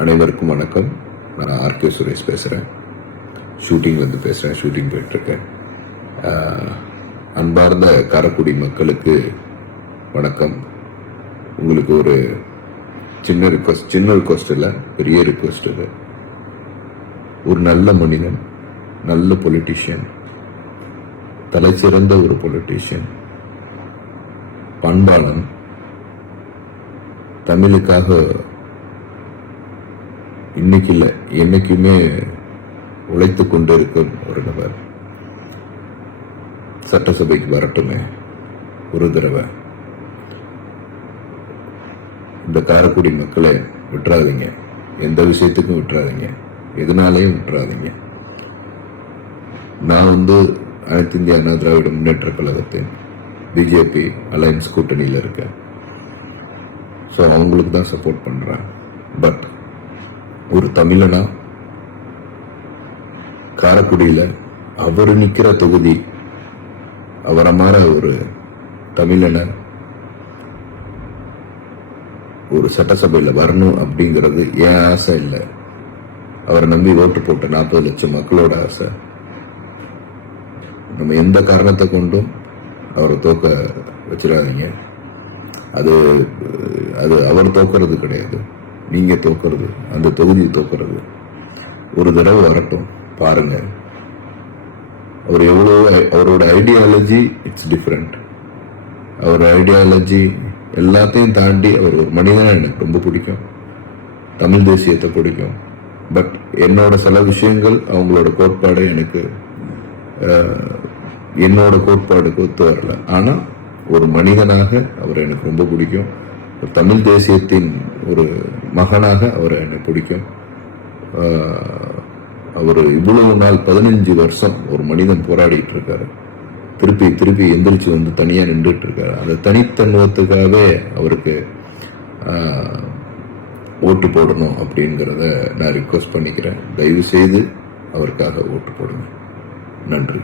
அனைவருக்கும் வணக்கம். நான் ஆர்கே சுரேஷ் பேசுகிறேன். ஷூட்டிங்லேருந்து பேசுகிறேன். ஷூட்டிங் போயிட்டுருக்கேன். அன்பார்ந்த காரைக்குடி மக்களுக்கு வணக்கம். உங்களுக்கு ஒரு சின்ன ரிக்வஸ்ட் இல்லை, பெரிய ரிக்வஸ்ட் இல்லை. ஒரு நல்ல மனிதன், நல்ல பொலிட்டீஷியன், தலைச்சிறந்த ஒரு பொலிட்டீஷியன், பண்பாளன், தமிழுக்காக இன்னைக்கு இல்லை என்னைக்குமே உழைத்து கொண்டு இருக்கும் ஒரு நபர் சட்டசபைக்கு வரட்டுமே ஒரு தடவை. இந்த காரைக்குடி மக்களை விட்டுறாதீங்க, எந்த விஷயத்துக்கும் விட்டுறாதீங்க, எதனாலையும் விட்டுறாதீங்க. நான் அனைத்து இந்திய அண்ணா திராவிட முன்னேற்ற கழகத்தின் பிஜேபி அலையன்ஸ் கூட்டணியில் இருக்கேன். ஸோ அவங்களுக்கு தான் சப்போர்ட் பண்றேன். பட் ஒரு தமிழனா காரைக்குடியில அவர் நிக்கிற தொகுதி, அவரை மாதிரி ஒரு தமிழனை ஒரு சட்டசபையில வரணும் அப்படிங்கிறது என் ஆசை இல்லை. அவரை நம்பி ஓட்டு போட்ட 40 லட்சம் மக்களோட ஆசை. நம்ம எந்த காரணத்தை கொண்டும் அவரை தோக்க வச்சிடாதீங்க. அது அது அவர் தோக்கிறது கிடையாது, நீங்க தோக்கிறது, அந்த தொகுதி தோக்கிறது. ஒரு தடவை வரட்டும், பாருங்க. அவர் அவரோட ஐடியாலஜி இட்ஸ் டிஃப்ரெண்ட். அவர் ஐடியாலஜி எல்லாத்தையும் தாண்டி அவர் ஒரு மனிதனை எனக்கு ரொம்ப பிடிக்கும். தமிழ் தேசியத்தை பிடிக்கும். பட் என்னோட சில விஷயங்கள், அவங்களோட கோட்பாடு எனக்கு என்னோட கோட்பாடுக்கு ஒத்து வரல. ஆனா ஒரு மனிதனாக அவர் எனக்கு ரொம்ப பிடிக்கும். தமிழ் தேசியத்தின் ஒரு மகனாக அவரை எனக்கு பிடிக்கும். அவர் இவ்வளவு நாள் 15 வருஷம் ஒரு மனிதன் போராடிட்டு இருக்காரு. திருப்பி எந்திரிச்சு தனியா நின்றுட்டு இருக்காரு. அந்த தனித்தன்மத்துக்காகவே அவருக்கு ஓட்டு போடணும் அப்படிங்கிறத நான் ரிக்வஸ்ட் பண்ணிக்கிறேன். தயவு செய்து அவருக்காக ஓட்டு போடுங்க. நன்றி.